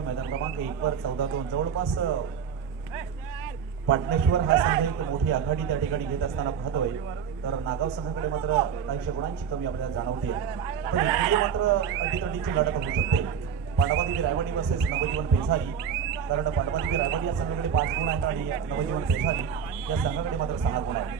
पाहतोय मैदान क्रमांक 1 वर 14-2 जवळपास पाटणेश्वर हा संघ एक मोठी आघाडी त्या ठिकाणी घेत असताना पाहतोय, तर नागाव संघाकडे मात्र काहीशे गुणांची कमी आपल्याला जाणवते. पण इकडे मात्र अटीतटीची लढत होऊ शकते. पांडवादेवी रायवाडी वर्सेस नवजीवन पेसारी, कारण पांडवादेवी रायवाडी या संघाकडे 5 गुण आहेत आणि नवजीवन पेसारी या संघाकडे मात्र 6 गुण आहेत.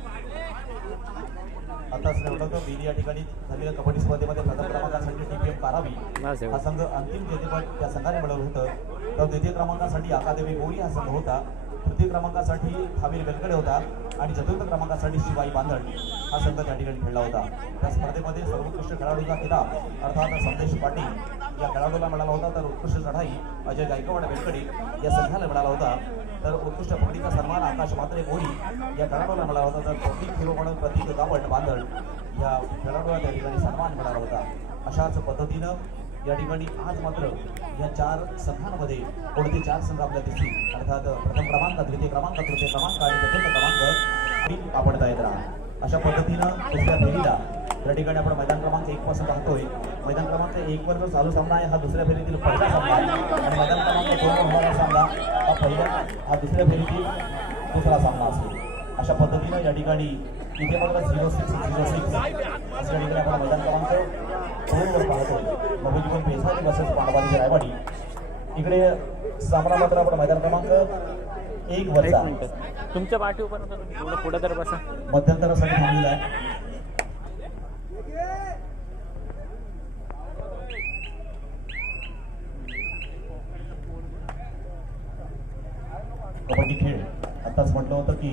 आताच निवडणूक बेली या ठिकाणी झालेल्या कबड्डी स्पर्धेमध्ये प्रथम क्रमांकासाठी टीपीएम कारावी हा संघ अंतिम जेतेपद त्या संघाने मिळवलं होतं. तर द्वितीय क्रमांकासाठी आकादेवी गोळी हा संघ होता, तृतीय क्रमांकासाठी थावीर वेलकडे होता आणि चतुर्थ क्रमांकासाठी शिवाई बांधण हा संघ त्या ठिकाणी खेळला होता. त्या स्पर्धेमध्ये सर्वोत्कृष्ट खेळाडूचा किताब अर्थात संदेश पाटील या खेळाडूला मिळाला होता, तर उत्कृष्ट चढाई अजय गायकवाड वेलकडे या संघाला मिळाला होता. तर उत्कृष्ट पकडीचा सन्मान आकाश मात्रे गोरी या खेळाडूला मिळाला होता. तर प्रतीक हिरो म्हणून प्रतीक गावड बांधण या खेळाडूला त्या ठिकाणी सन्मान मिळाला होता. अशाच पद्धतीनं या ठिकाणी आज मात्र या 4 संघांमध्ये कोणते 4 संघ आपल्याला दिसतील, अर्थात प्रथम क्रमांक, द्वितीय क्रमांक, तृतीय क्रमांक आणि चतुर्थ क्रमांक आपण येत राहा. अशा पद्धतीनं दुसऱ्या फेरीला या ठिकाणी आपण मैदान क्रमांक 1 पासून पाहतोय. मैदान क्रमांक 1 वर जो चालू सामना आहे हा दुसऱ्या फेरीतील पहिला सामना आहे आणि मैदान क्रमांक 2 वर होणारा सामना हा दुसऱ्या फेरीतील दुसरा सामना असेल. अशा पद्धतीनं या ठिकाणी इथे मात्र 0606 अशा ठिकाणी आपण मैदान क्रमांक 2 वर पाहतोय. नवजीवन पेसारी वर्सेस पांडवादेवी रायवाडी. इकडे सामना मात्र आपण मैदान क्रमांक 1 वरचा तुमच्या पाठीवर पुढे तर बसा, मध्यंतरासाठी थांबलेला आहे. कबड्डी खेळ आताच म्हटलं होतं की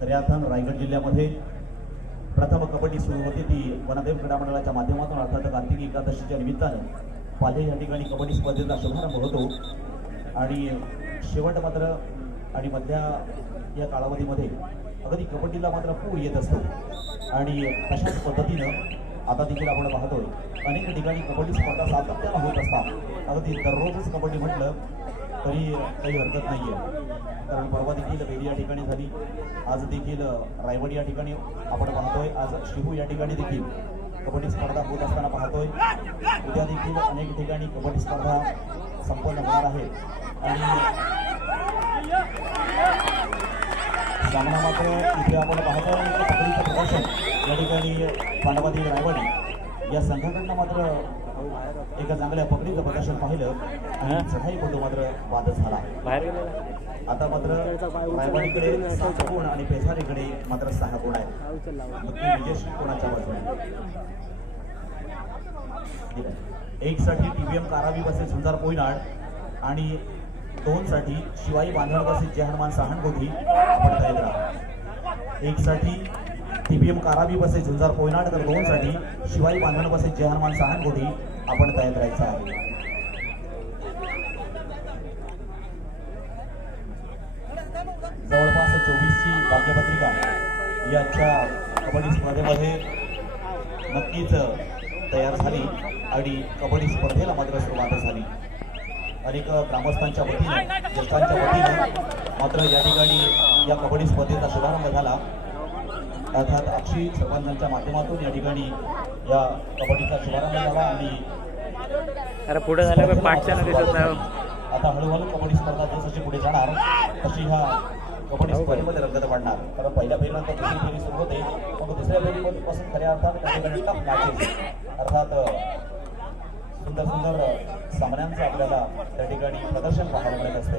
खऱ्यार्थानं रायगड जिल्ह्यामध्ये प्रथम कबड्डी सुरू होती ती वनदेव क्रीडा मंडळाच्या माध्यमातून, अर्थात कार्तिकी एकादशीच्या निमित्तानं पाले या ठिकाणी कबड्डी स्पर्धेचा शुभारंभ होतो आणि शेवट मात्र आणि मधल्या या कालावधीमध्ये अगदी कबड्डीला मात्र पूर येत असतो. आणि अशाच पद्धतीनं आता देखील आपण पाहतोय अनेक ठिकाणी कबड्डी स्पर्धा सातत्यानं होत असतात. अगदी दररोजच कबड्डी म्हटलं तरी काही हरकत नाही आहे, कारण परवा देखील बेली या ठिकाणी झाली, आज देखील रायवाडी या ठिकाणी आपण पाहतोय, आज शिहू या ठिकाणी देखील कबड्डी स्पर्धा होत असताना पाहतोय. उद्या देखील अनेक ठिकाणी कबड्डी स्पर्धा संपन्न होणार आहे आणि सामना मात्र इथे आपण पाहतोय पकडीचं प्रदर्शन या ठिकाणी पांडवादेवी रायवाडी या संघाकडनं मात्र एका चांगल्या पकडीचं प्रदर्शन पाहिलं आणि चढाई पटू मात्र वादच झाला. आता मात्र रायवाडीकडे 7 गुण आणि पेसारीकडे मात्र 6 गुण आहेत. विजयश्री कोणाच्या बाजूने 1 साठी टीबीएम कारावी वर्सेस झुंजार पोयनाड आणि 2 साठी शिवाई बांधण वर्सेस जय हनुमान साहणगोठी आपण तयार राहा. 1 साठी टीबीएम कारावी वर्सेस झुंजार पोयनाड, तर 2 साठी शिवाई बांधण वर्सेस जय हनुमान साहणगोठी आपण तयार राहायचं आहे. जवळपास 24ची भाग्यपत्रिका याच्या कबड्डी स्पर्धेमध्ये नक्कीच तयार झाली आणि कबड्डी स्पर्धेला मात्र सुरुवात झाली. अनेक ग्रामस्थांच्या वतीने, ज्येष्ठांच्या वतीने मात्र या ठिकाणी या कबड्डी स्पर्धेचा शुभारंभ झाला. अर्थात अक्षी सरपंचांच्या माध्यमातून या ठिकाणी या कबड्डीचा शुभारंभ झाला आणि पुढे झालं पाठच्या दिसत नाही. आता हळूहळू कबड्डी स्पर्धा जशी पुढे जाणार तशी ह्या कबड्डी स्पर्धेमध्ये रंगत वाढणार. कारण पहिल्या फेरीनंतर दुसरी फेरी सुरू होते, मग दुसऱ्या फेरीपासून खऱ्या अर्थात त्या ठिकाणी टफ मॅचेस, अर्थात सुंदर सुंदर सामन्यांचं आपल्याला त्या ठिकाणी प्रदर्शन पाहायला मिळत असते.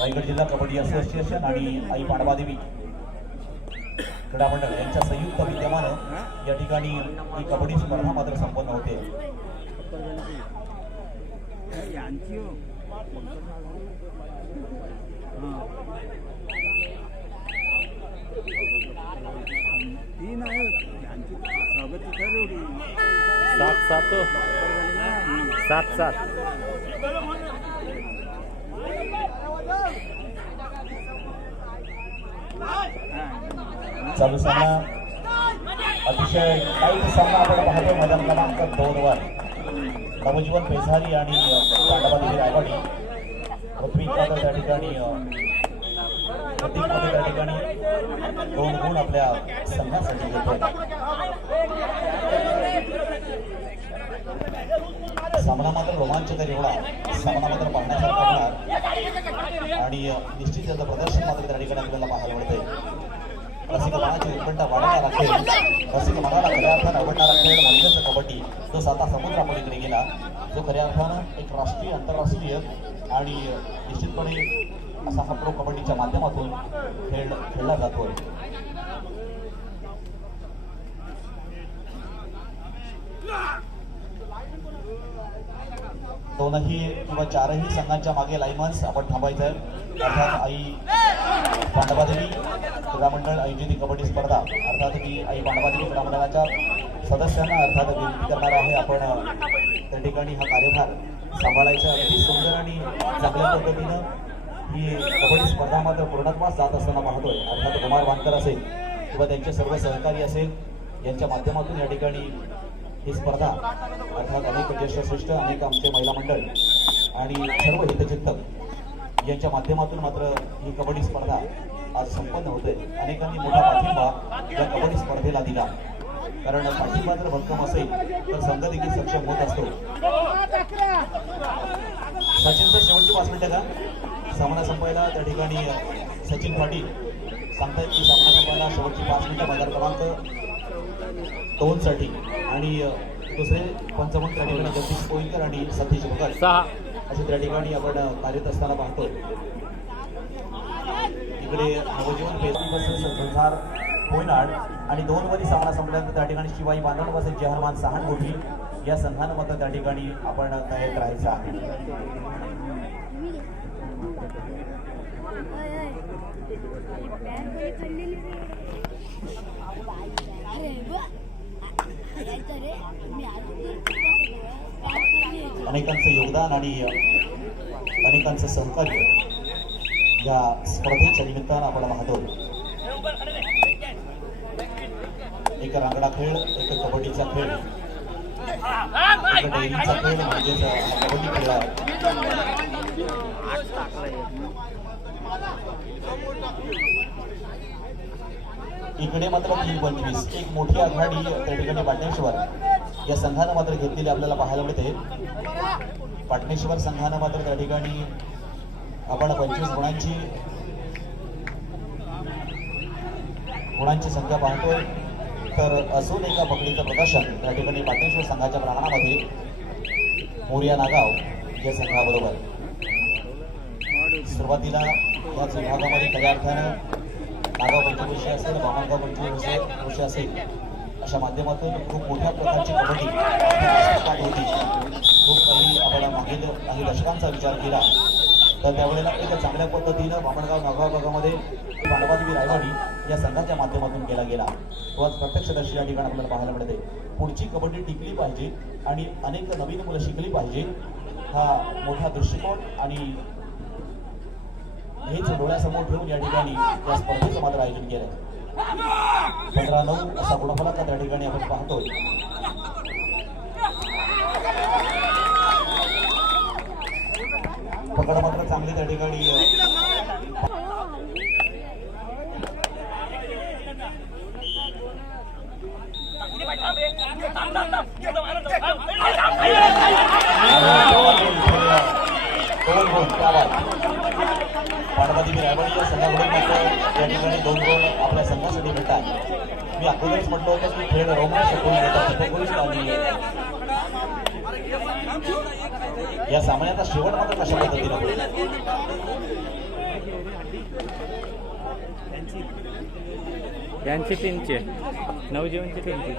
रायगड जिल्हा कबड्डी असोसिएशन आणि आई पांडवादेवी क्रीडा मंडळ यांच्या संयुक्त विद्यमानं या ठिकाणी ही कबड्डी स्पर्धा मात्र संपन्न होते. सात चालू सामना अतिशय टाईट सामना आपण पाहतो. मैदान क्रमांक 2 वर नवजीवन पेसारी आणि पांडवादेवी रायवाडी. ऋत्विक मात्र त्या ठिकाणी त्या ठिकाणी 2 गुण आपल्या संघासाठी घेतो. सामना मात्र रोमांचकारी होणार, सामना मात्र पाहण्यासारखा होणार आणि निश्चित त्याचं प्रदर्शन मात्र त्या ठिकाणी आपल्याला पाहायला मिळते. रसिक मनाची उत्कंठा वाढवणारा खेळ, रसिक मनाला खऱ्या अर्थानं आवडणारा खेळ म्हणजेच कबड्डी, जो साता समुद्रापलीकडे गेला, जो खऱ्या अर्थानं एक राष्ट्रीय आंतरराष्ट्रीय आणि निश्चितपणे असा हा प्रो कबड्डीच्या माध्यमातून खेळला जातोय. दोनही किंवा चारही संघांच्या मागे लाईमन्स आपण थांबायचं आहे. अर्थात आई पांडवादेवी क्रीडा मंडळ आयोजित कबड्डी स्पर्धा, अर्थात मी आई पांडवादेवी क्रीडा मंडळाच्या सदस्यांना अर्थात विनंती करणार आहे, आपण त्या ठिकाणी हा कार्यभार सांभाळायचा. अगदी सुंदर आणि चांगल्या पद्धतीनं ही कबड्डी स्पर्धा मात्र पूर्णत्वास जात असताना पाहतोय. अर्थात कुमार वानकर असेल किंवा त्यांचे सर्व सहकारी असेल, यांच्या माध्यमातून या ठिकाणी ही स्पर्धा अर्थात अनेक ज्येष्ठ श्रेष्ठ, अनेक आमचे महिला मंडळ आणि सर्व हितचिंतक यांच्या माध्यमातून मात्र ही कबड्डी स्पर्धा आज संपन्न होते. अनेकांनी मोठा पाठिंबा या कबड्डी स्पर्धेला दिला, कारण पाठिंबा जर भक्कम असेल तर संघ देखील सक्षम होत असतो. सचिनचं शेवटची 5 मिनिटं का सामना संपायला, त्या ठिकाणी सचिन पाटील सांगतायत की सामना संपायला शेवटची 5 मिनिटं मैदान क्रमांक 2 साठी आणि दुसरे पंचमन त्या ठिकाणी जगदीश कोईकर आणि सतीश भगत असे त्या ठिकाणी आपण कार्यरत असताना पाहतोय. इकडे नवजीवन पेसर कोयनाड आणि 2 वरी सामना संपल्यानंतर त्या ठिकाणी शिवाई बांधण वसेल जे हनुमान सहानगोठी या संघानं मात्र त्या ठिकाणी आपण तयार राहायचं आहे. अनेकांचं योगदान आणि अनेकांचं सहकार्य या स्पर्धेच्या निमित्तानं आपण पाहतो. एक रांगडा खेळ, एक कबड्डीचा खेळ, एक डेरीचा खेळ म्हणजेच कबड्डी खेळ आहे. इकडे मात्र 3-25 एक मोठी आघाडी त्या ठिकाणी पाटणेश्वर या संघानं मात्र घेतलेली आपल्याला पाहायला मिळते. पाटणेश्वर संघानं मात्र त्या ठिकाणी आपण 25 गुणांची संख्या पाहतोय. तर अजून एका पकडीचं प्रदर्शन त्या ठिकाणी पाटणेश्वर संघाच्या प्रांगणामध्ये मोरिया नागाव या संघाबरोबर. सुरुवातीला याच विभागामध्ये खऱ्या अर्थानं नागाव पंचवर्षीय असेल, बामणगाव पंचवर्षीय असेल, अशा माध्यमातून खूप मोठ्या प्रकारची कबड्डी होती. खूप काही आपण मागील काही दशकांचा विचार केला तर त्यावेळेला एक चांगल्या पद्धतीनं बामणगाव नागाव भागामध्ये पांडवादेवी रायवाडी या संघाच्या माध्यमातून केला गेला. तो आज प्रत्यक्षदर्शी या ठिकाणी आपल्याला पाहायला मिळते. पुढची कबड्डी टिकली पाहिजे आणि अनेक नवीन मुलं शिकली पाहिजे, हा मोठा दृष्टिकोन आणि हेच डोळ्यासमोर ठेवून या ठिकाणी या स्पर्धेचं मात्र आयोजन केलंय. 15-9 असा गुणफलक त्या ठिकाणी आपण पाहतोय. पकड मात्र चांगली त्या ठिकाणी पांडवादेवी रायवाडी या संघाकडून मात्र या ठिकाणी 2 गोल आपल्या संघासाठी भेटतात. मी अगोदरच म्हटलं होतं की खेळ रोमांचक होईल आणि या सामन्याचा शेवट मात्र कशा पद्धतीने होईल. यांची 3चे नवजीवनची 3ची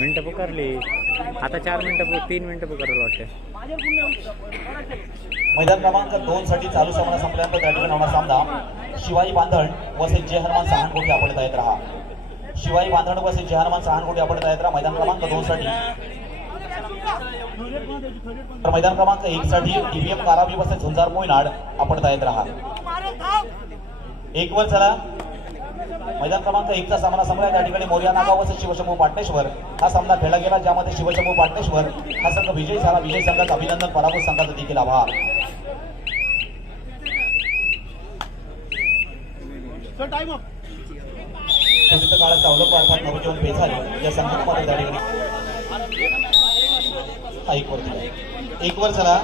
मिनटं पुकारली. आता 4 मिनटं 3 मिनटं पुकारलं वाटतं. मैदान क्रमांक 2 साठी चालू सामना संपल्यानंतर त्या ठिकाणी होणार सामना शिवाई बांधण वसेल जे हनुमान सहानकोटी आपण तयार राहा. शिवाई बांधण वसेल जे हनुमान सहानकोटी आपण तयार राहा मैदान क्रमांक 2 साठी. तर मैदान क्रमांक 1 साठी टीबीएम कारावी वसेल झुंजार मोयनाड आपण तयार राहा. 1 वर चला. मैदान क्रमांक 1 चा सामना संपला. त्या ठिकाणी मोरिया नागाव वसेल शिवशंभू पाटणेश्वर हा सामना खेळला गेला, ज्यामध्ये शिवशंभू पाटणेश्वर हा संघ विजयी झाला. विजय संघाचं अभिनंदन, पराभूत संघाचा देखील आभार. टाइम काळाचा अवलंब अर्थात नवजीवन पेसाले या संघाने मात्र त्या ठिकाणी एक वर चला.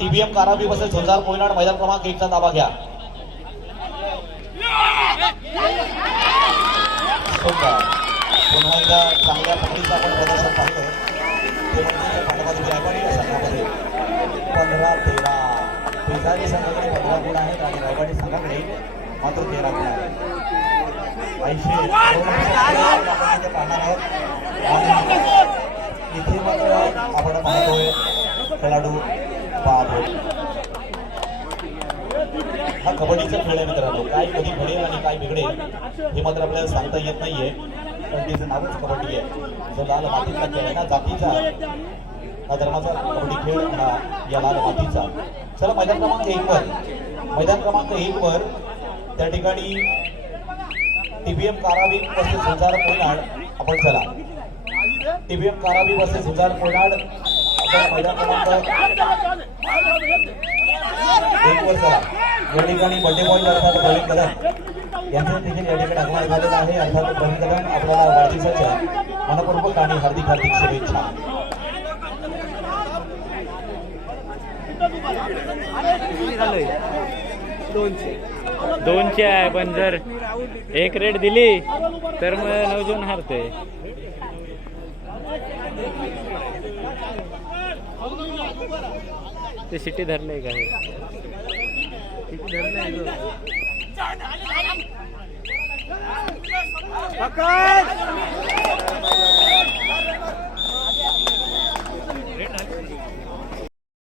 टीबीएम कारावी बसेल झुंजार कोयनाड मैदान क्रमांक 1 चा ताबा घ्या. पुन्हा एकदा चांगल्या पकडीचं आपण प्रदर्शन पाहिलं ते म्हणजे पांडवाजी रायवाडी या संघामध्ये 15-13 पेसारी संघाकडे 15 गुण आहेत आणि रायवाडी संघाकडे मात्र 13 गुण आहेत. 80 आपण इथे पाहणार आहोत आणि इथे मात्र आपण पाहतोय खेळाडू पाहतो. हा कबड्डीचा खेळ आहे मित्रांनो. काय कधी घडेल आणि काय बिघडेल हे मात्र आपल्याला सांगता येत नाहीये. पण तिचं नावच कबड्डी आहे. जो लाल मातीचा खेळ आहे ना, जातीचा हा धर्माचा कबड्डी खेळ हा या लाल मातीचा. चला मैदान क्रमांक 1 वर, मैदान क्रमांक 1 वर त्या ठिकाणी टीबीएम कारावी वर्सेस झुंजार कोयनाड. आपण चला टीबीएम कारावी वर्सेस झुंजार कोयनाड आपण मैदान क्रमांक 1 वर चला. या ठिकाणी बड्डे बॉय अर्थात प्रवीण कदम यांचं देखील या ठिकाणी आगमन झालेलं आहे. अर्थात प्रवीण कदम आपल्याला वाढदिवसाच्या मनपूर्वक आणि हार्दिक शुभेच्छा. दोनशे आहे पण जर एक रेट दिली तर मग नवजून हारते. ते सिटी धरलंय का हे?